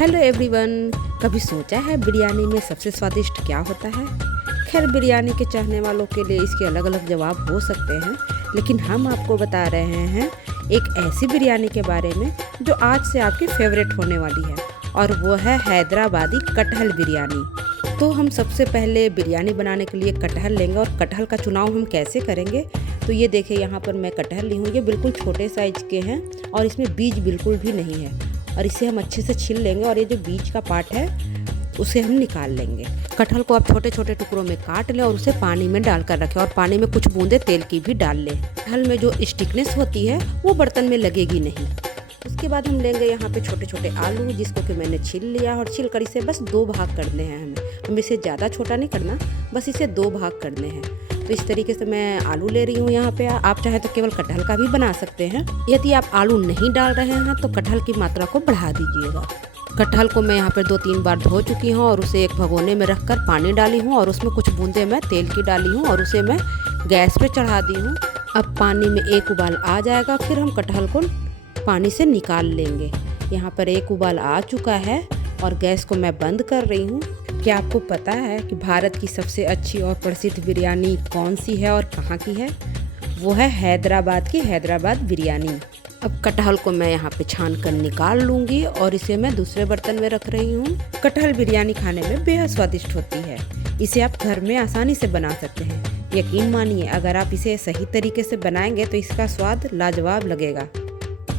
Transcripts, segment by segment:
Hello everyone. कभी सोचा है बिरयानी में सबसे स्वादिष्ट क्या होता है? खैर, बिरयानी के चाहने वालों के लिए इसके अलग अलग जवाब हो सकते हैं, लेकिन हम आपको बता रहे हैं एक ऐसी बिरयानी के बारे में जो आज से आपकी फेवरेट होने वाली है, और वो है हैदराबादी कटहल बिरयानी। तो हम सबसे पहले बिरयानी बनाने के लिए कटहल लेंगे, और कटहल का चुनाव हम कैसे करेंगे तो ये देखिए, यहाँ पर मैं कटहल ली हूँ। ये बिल्कुल छोटे साइज के हैं और इसमें बीज बिल्कुल भी नहीं है, और इसे हम अच्छे से छील लेंगे और ये जो बीज का पार्ट है उसे हम निकाल लेंगे। कटहल को आप छोटे छोटे टुकड़ों में काट लें और उसे पानी में डालकर रखें, और पानी में कुछ बूंदे तेल की भी डाल लें। कटहल में जो स्टिकनेस होती है वो बर्तन में लगेगी नहीं। उसके बाद हम लेंगे यहाँ पे छोटे छोटे आलू, जिसको कि मैंने छील लिया, और छील कर इसे बस 2 भाग करने हैं। हमें इसे ज़्यादा छोटा नहीं करना, बस इसे 2 भाग करने हैं। तो इस तरीके से मैं आलू ले रही हूँ यहाँ पे। आप चाहे तो केवल कटहल का भी बना सकते हैं। यदि आप आलू नहीं डाल रहे हैं तो कटहल की मात्रा को बढ़ा दीजिएगा। कटहल को मैं यहाँ पर 2-3 बार धो चुकी हूँ और उसे एक भगोने में रखकर पानी डाली हूँ, और उसमें कुछ बूंदे मैं तेल की डाली हूँ, और उसे मैं गैस पे चढ़ा दी हूँ। अब पानी में एक उबाल आ जाएगा, फिर हम कटहल को पानी से निकाल लेंगे। यहाँ पर एक उबाल आ चुका है और गैस को मैं बंद कर रही हूँ। क्या आपको पता है कि भारत की सबसे अच्छी और प्रसिद्ध बिरयानी कौन सी है और कहाँ की है? वो है हैदराबाद की हैदराबाद बिरयानी। अब कटहल को मैं यहाँ पे छान कर निकाल लूँगी और इसे मैं दूसरे बर्तन में रख रही हूँ। कटहल बिरयानी खाने में बेहद स्वादिष्ट होती है। इसे आप घर में आसानी से बना सकते हैं। यकीन मानिए, अगर आप इसे सही तरीके से बनाएंगे तो इसका स्वाद लाजवाब लगेगा।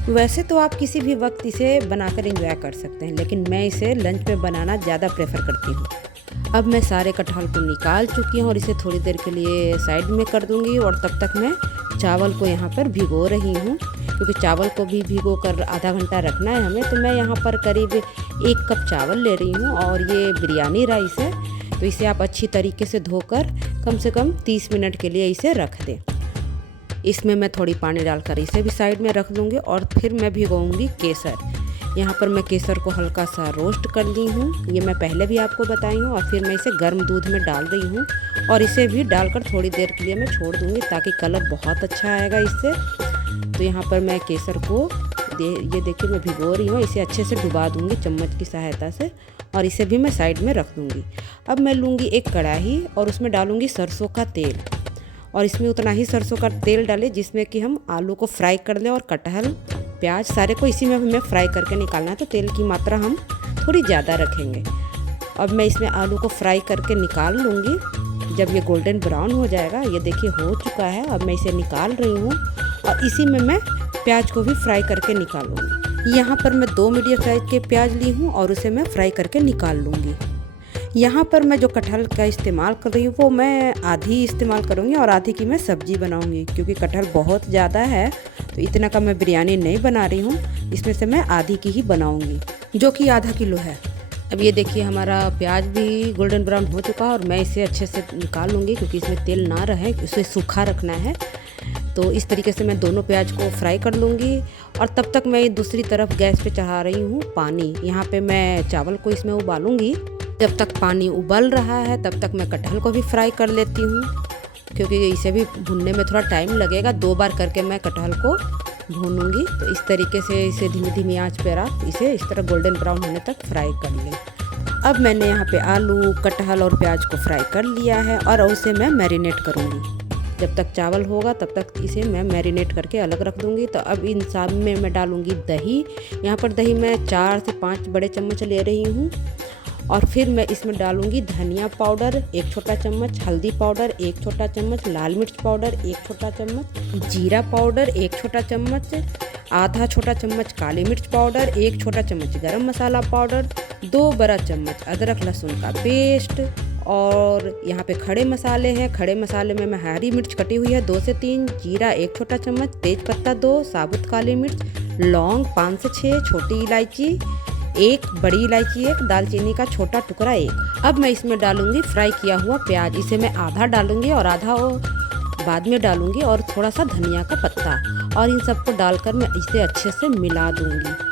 वैसे तो आप किसी भी वक्त इसे बनाकर एंजॉय कर सकते हैं, लेकिन मैं इसे लंच में बनाना ज़्यादा प्रेफर करती हूँ। अब मैं सारे कटहल को निकाल चुकी हूँ और इसे थोड़ी देर के लिए साइड में कर दूँगी, और तब तक मैं चावल को यहाँ पर भिगो रही हूँ, क्योंकि चावल को भी भिगो कर आधा घंटा रखना है हमें। तो मैं यहाँ पर करीब 1 कप चावल ले रही हूँ, और ये बिरयानी राइस है, तो इसे आप अच्छी तरीके से धोकर कम से कम 30 मिनट के लिए इसे रख दें। इसमें मैं थोड़ी पानी डालकर इसे भी साइड में रख दूँगी, और फिर मैं भिगोऊंगी केसर। यहाँ पर मैं केसर को हल्का सा रोस्ट कर ली हूँ, ये मैं पहले भी आपको बताई हूँ। और फिर मैं इसे गर्म दूध में डाल रही हूँ, और इसे भी डालकर थोड़ी देर के लिए मैं छोड़ दूँगी, ताकि कलर बहुत अच्छा आएगा इससे। तो यहाँ पर मैं केसर को ये देखिए मैं भिगो रही हूँ, इसे अच्छे से डुबा दूँगी चम्मच की सहायता से, और इसे भी मैं साइड में रख दूँगी। अब मैं लूँगी एक कढ़ाई और उसमें डालूँगी सरसों का तेल, और इसमें उतना ही सरसों का तेल डालें जिसमें कि हम आलू को फ्राई कर लें, और कटहल प्याज सारे को इसी में हमें फ्राई करके निकालना है। तो तेल की मात्रा हम थोड़ी ज़्यादा रखेंगे। अब मैं इसमें आलू को फ्राई करके निकाल लूँगी। जब ये गोल्डन ब्राउन हो जाएगा, ये देखिए हो चुका है, अब मैं इसे निकाल रही हूँ, और इसी में मैं प्याज को भी फ्राई करके निकालूँगी। यहाँ पर मैं 2 मीडियम साइज के प्याज ली हूँ और उसे मैं फ्राई करके निकाल लूँगी। यहाँ पर मैं जो कटहल का इस्तेमाल कर रही हूँ वो मैं आधी इस्तेमाल करूँगी, और आधी की मैं सब्जी बनाऊँगी, क्योंकि कटहल बहुत ज़्यादा है तो इतना का मैं बिरयानी नहीं बना रही हूँ। इसमें से मैं आधी की ही बनाऊँगी, जो कि आधा किलो है। अब ये देखिए हमारा प्याज भी गोल्डन ब्राउन हो चुका है, और मैं इसे अच्छे से निकाल लूँगी, क्योंकि इसमें तेल ना रहे, इसे सूखा रखना है। तो इस तरीके से मैं दोनों प्याज को फ्राई कर लूँगी, और तब तक मैं दूसरी तरफ गैस पे चढ़ा रही हूँ पानी। यहाँ पे मैं चावल को इसमें उबालूँगी। जब तक पानी उबल रहा है तब तक मैं कटहल को भी फ्राई कर लेती हूँ, क्योंकि इसे भी भूनने में थोड़ा टाइम लगेगा। 2 बार करके मैं कटहल को भूनूंगी। तो इस तरीके से इसे धीमी धीमी आंच पर आप इसे इस तरह गोल्डन ब्राउन होने तक फ्राई कर लें। अब मैंने यहाँ पे आलू, कटहल और प्याज को फ्राई कर लिया है, और उसे मैं मैरिनेट करूँगी। जब तक चावल होगा तब तक इसे मैं मैरिनेट करके अलग रख दूँगी। तो अब इन सब में मैं डालूँगी दही। यहाँ पर दही मैं 4 से 5 बड़े चम्मच ले रही हूँ, और फिर मैं इसमें डालूँगी धनिया पाउडर 1 छोटा चम्मच, हल्दी पाउडर 1 छोटा चम्मच, लाल मिर्च पाउडर 1 छोटा चम्मच, जीरा पाउडर 1 छोटा चम्मच, आधा छोटा चम्मच काली मिर्च पाउडर, 1 छोटा चम्मच गरम मसाला पाउडर, 2 बड़ा चम्मच अदरक लहसुन का पेस्ट, और यहाँ पे खड़े मसाले हैं। खड़े मसाले में मैं हरी मिर्च कटी हुई है 2 से 3, जीरा 1 छोटा चम्मच, तेज पत्ता 2, साबुत काली मिर्च, लौंग 5 से 6, छोटी इलायची 1, बड़ी इलायची 1, दालचीनी का छोटा टुकड़ा 1। अब मैं इसमें डालूंगी फ्राई किया हुआ प्याज। इसे मैं आधा डालूंगी और आधा बाद में डालूंगी, और थोड़ा सा धनिया का पत्ता, और इन सबको डालकर मैं इसे अच्छे से मिला दूंगी।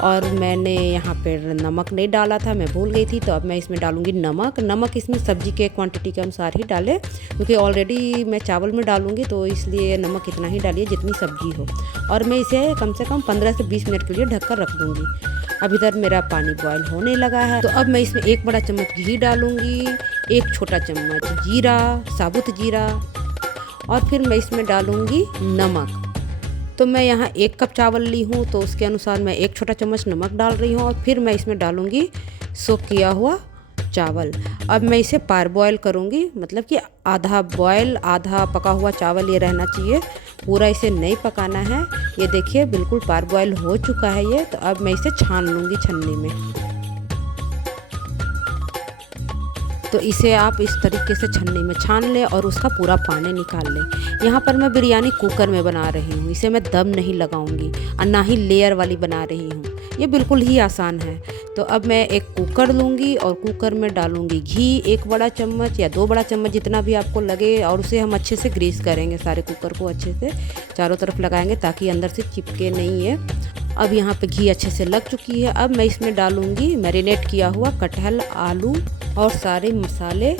और मैंने यहाँ पर नमक नहीं डाला था, मैं भूल गई थी, तो अब मैं इसमें डालूंगी नमक इसमें सब्जी के क्वांटिटी के अनुसार ही डालें, क्योंकि ऑलरेडी मैं चावल में डालूंगी, तो इसलिए नमक इतना ही डालिए जितनी सब्जी हो। और मैं इसे कम से कम 15 से 20 मिनट के लिए ढककर रख दूंगी। अब इधर मेरा पानी बॉयल होने लगा है। तो अब मैं इसमें 1 बड़ा चम्मच घी डालूंगी, 1 छोटा चम्मच जीरा, साबुत जीरा, और फिर मैं इसमें डालूंगी नमक। तो मैं यहाँ 1 कप चावल ली हूँ, तो उसके अनुसार मैं 1 छोटा चम्मच नमक डाल रही हूँ। और फिर मैं इसमें डालूंगी सोक किया हुआ चावल। अब मैं इसे पार बॉयल करूँगी, मतलब कि आधा बॉयल आधा पका हुआ चावल ये रहना चाहिए, पूरा इसे नहीं पकाना है। ये देखिए बिल्कुल पार बॉयल हो चुका है ये। तो अब मैं इसे छान लूँगी छन्नी में। तो इसे आप इस तरीके से छन्नी में छान लें और उसका पूरा पानी निकाल लें। यहाँ पर मैं बिरयानी कुकर में बना रही हूँ, इसे मैं दम नहीं लगाऊंगी और ना ही लेयर वाली बना रही हूँ, ये बिल्कुल ही आसान है। तो अब मैं एक कुकर लूँगी और कुकर में डालूँगी घी 1 बड़ा चम्मच या 2 बड़ा चम्मच, जितना भी आपको लगे, और उसे हम अच्छे से ग्रीस करेंगे, सारे कुकर को अच्छे से चारों तरफ लगाएंगे ताकि अंदर से चिपके नहीं है। अब यहाँ पे घी अच्छे से लग चुकी है। अब मैं इसमें डालूँगी मैरिनेट किया हुआ कटहल, आलू और सारे मसाले,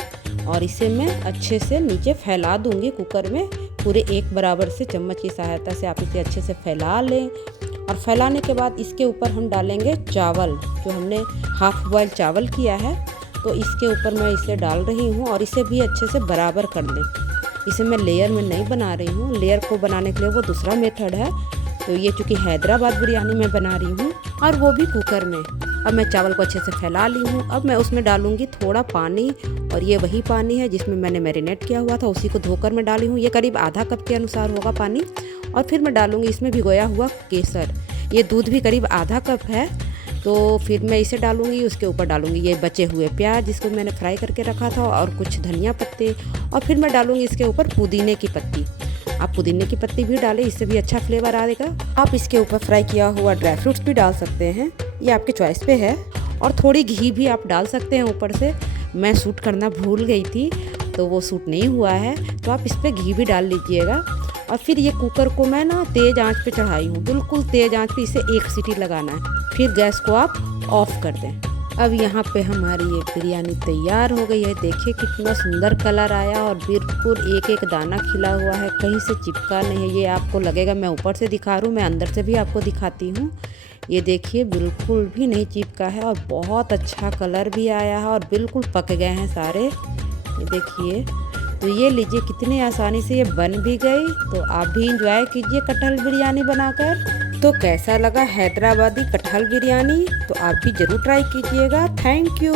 और इसे मैं अच्छे से नीचे फैला दूँगी कुकर में। पूरे 1 बराबर से चम्मच की सहायता से आप इसे अच्छे से फैला लें। और फैलाने के बाद इसके ऊपर हम डालेंगे चावल, जो हमने हाफ बॉयल चावल किया है। तो इसके ऊपर मैं इसे डाल रही हूँ और इसे भी अच्छे से बराबर कर लें। इसे मैं लेयर में नहीं बना रही हूँ, लेयर को बनाने के लिए वो दूसरा मेथड है। तो ये चूँकि हैदराबाद बिरयानी में बना रही हूँ और वो भी कुकर में। अब मैं चावल को अच्छे से फैला ली हूँ। अब मैं उसमें डालूँगी थोड़ा पानी, और ये वही पानी है जिसमें मैंने मैरिनेट किया हुआ था, उसी को धोकर मैं डाली हूँ। ये करीब आधा कप के अनुसार होगा पानी। और फिर मैं डालूँगी इसमें भिगोया हुआ केसर, ये दूध भी करीब आधा कप है। तो फिर मैं इसे डालूँगी, उसके ऊपर डालूँगी ये बचे हुए प्याज जिसको मैंने फ्राई करके रखा था, और कुछ धनिया पत्ते, और फिर मैं डालूँगी इसके ऊपर पुदीने की पत्ती। आप पुदीने की पत्ती भी डालें, इससे भी अच्छा फ्लेवर आएगा। आप इसके ऊपर फ्राई किया हुआ ड्राई फ्रूट्स भी डाल सकते हैं, ये आपके चॉइस पे है। और थोड़ी घी भी आप डाल सकते हैं ऊपर से। मैं सूट करना भूल गई थी तो वो सूट नहीं हुआ है, तो आप इस पर घी भी डाल लीजिएगा। और फिर ये कुकर को मैं ना तेज़ आंच पे चढ़ाई हूँ, बिल्कुल तेज़ आंच पे, इसे 1 सीटी लगाना है, फिर गैस को आप ऑफ कर दें। अब यहाँ पे हमारी ये बिरयानी तैयार हो गई है। देखिए कितना सुंदर कलर आया और बिल्कुल एक एक दाना खिला हुआ है, कहीं से चिपका नहीं है। ये आपको लगेगा मैं ऊपर से दिखा रही हूँ, मैं अंदर से भी आपको दिखाती हूँ। ये देखिए बिल्कुल भी नहीं चिपका है और बहुत अच्छा कलर भी आया है और बिल्कुल पक गए हैं सारे। ये देखिए, तो ये लीजिए कितनी आसानी से ये बन भी गई। तो आप भी इंजॉय कीजिए कटहल बिरयानी बनाकर। तो कैसा लगा हैदराबादी कटहल बिरयानी, तो आप भी ज़रूर ट्राई कीजिएगा। Thank you.